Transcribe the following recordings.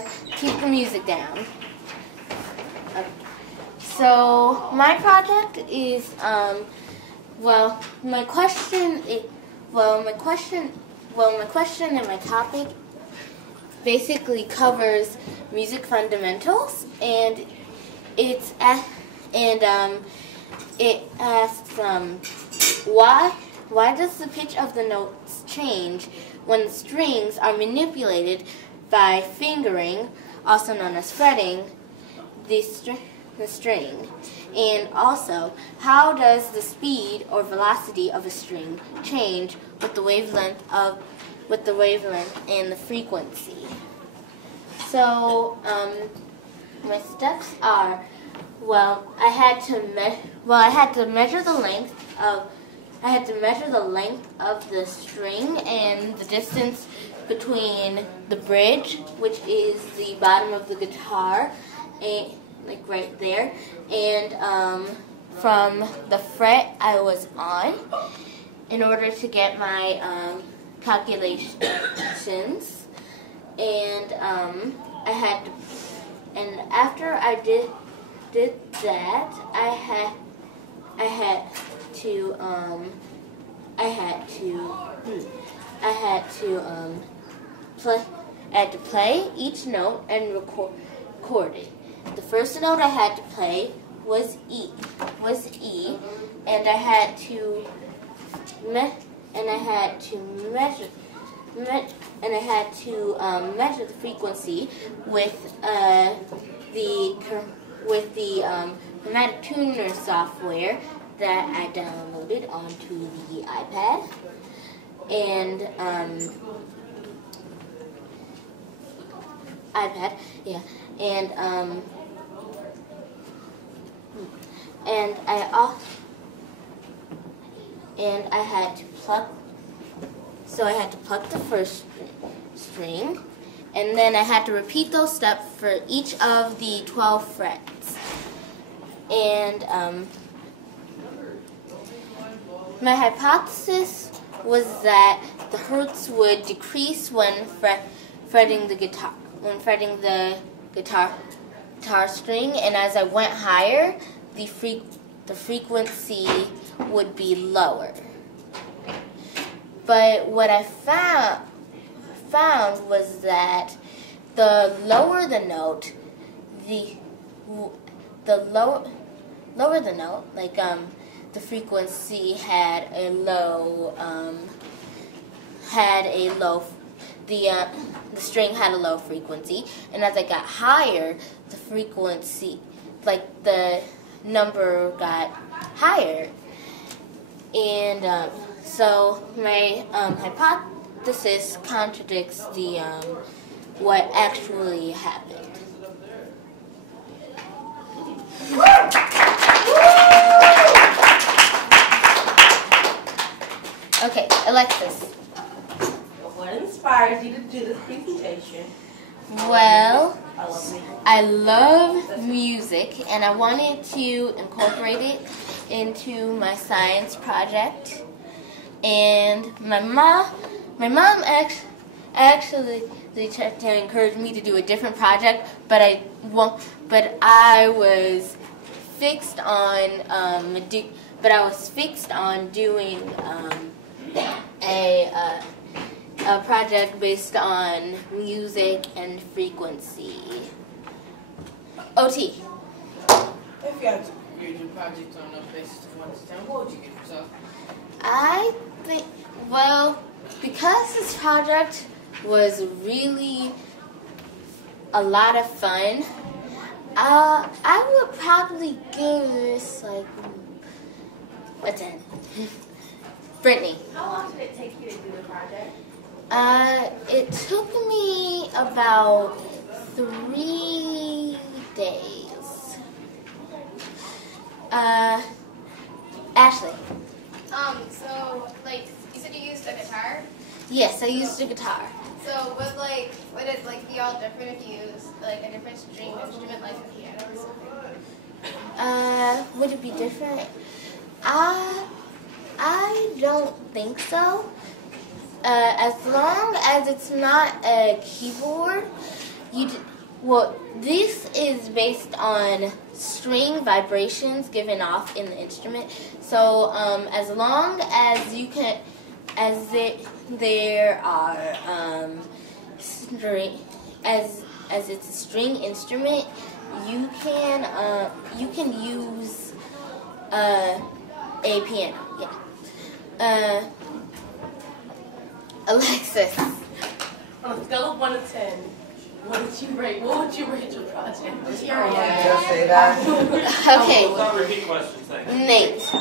guys, keep the music down. So my project is my question and my topic basically covers music fundamentals, and it asks why does the pitch of the notes change when the strings are manipulated by fingering, also known as fretting, the string, and also how does the speed or velocity of a string change with the wavelength and the frequency. So my steps are, I had to measure the length of the string and the distance between the bridge, which is the bottom of the guitar, and like right there, and from the fret I was on, in order to get my calculations, and after I did that, I had to play each note and record it. The first note I had to play was E, and I had to measure the frequency with the chromatic tuner software that I downloaded onto the iPad, and I had to pluck. So I had to pluck the first string, and then I had to repeat those steps for each of the 12 frets. And my hypothesis was that the hertz would decrease when fretting the guitar string, and as I went higher, the frequency would be lower. But what I found was that the lower the note, like the frequency had a low, the string had a low frequency, and as I got higher, the frequency, like the number got higher, and so my hypothesis contradicts the what actually happened. Okay, Alexis. What inspires you to do this presentation? Well, I love music, and I wanted to incorporate it into my science project. And my mom actually tried to encourage me to do a different project, but I was fixed on doing a project based on music and frequency. OT. If you had to grade your project on a basis of 1 to 10, what would you give yourself? I think, because this project was really a lot of fun, I would probably give this like a 10. Brittany. How long did it take you to do the project? It took me about 3 days. Ashley. So, like, you said you used a guitar? Yes, I used a guitar. So, would it, be all different if you used, a different string instrument, like a piano or something? Would it be different? I don't think so. As long as it's not a keyboard, Well, this is based on string vibrations given off in the instrument. So as long as you can, there are string, as it's a string instrument, you can use a piano. Yeah. Alexis. On a scale of 1 to 10, what would you rate your project? Just say that. Okay. Stop repeat questions, thanks. Nate. So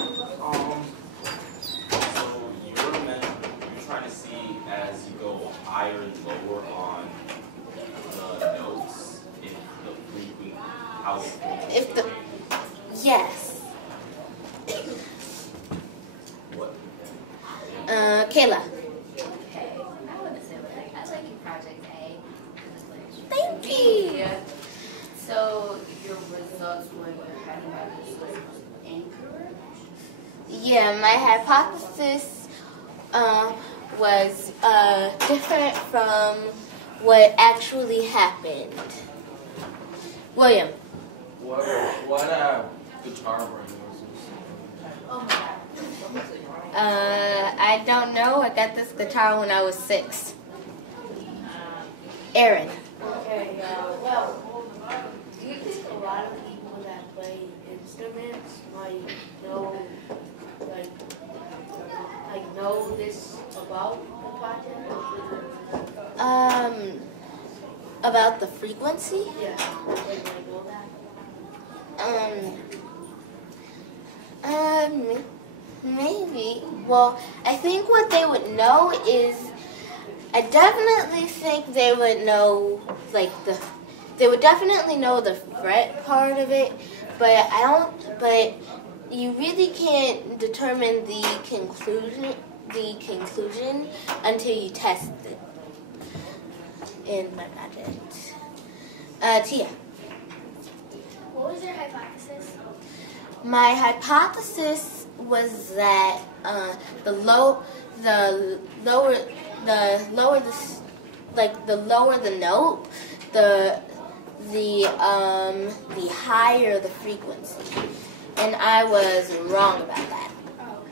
you're trying to see as you go higher and lower on the notes if the frequency, how it If the yes. what? Kayla. Okay, I would say like I like your project A. Thank you. Yeah. So your results were your hypothesis was anchor. Yeah, my hypothesis was different from what actually happened. William. What guitar brand was this? Oh my god. I don't know. I got this guitar when I was 6. Aaron. Okay, well, do you think a lot of people that play instruments might know, know this about the project? About the frequency? Yeah, they might know that. Maybe. Well, I think what they would know is, I definitely think they would know, they would definitely know the fret part of it, but you really can't determine the conclusion until you test it in my project. Tia. What was your hypothesis? My hypothesis was that the lower the note, the higher the frequency, and I was wrong about that. Oh,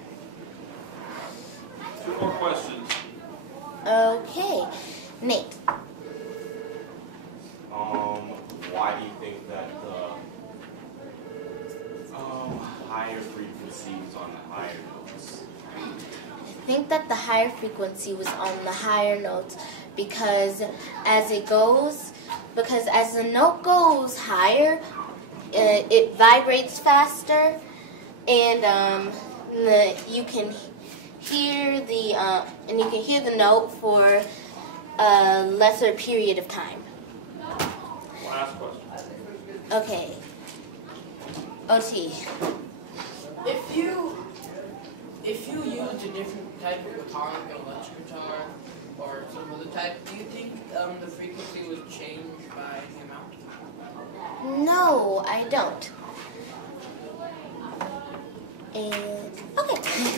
2 more questions. Okay, Nate. Why do you think that the higher frequency was on the higher notes? I think that the higher frequency was on the higher notes because as the note goes higher, it vibrates faster, and you can hear the note for a lesser period of time. Last question. Okay. OT. If you use a different type of guitar, like an electric guitar or some other type, do you think the frequency would change by the amount? No, I don't. And okay.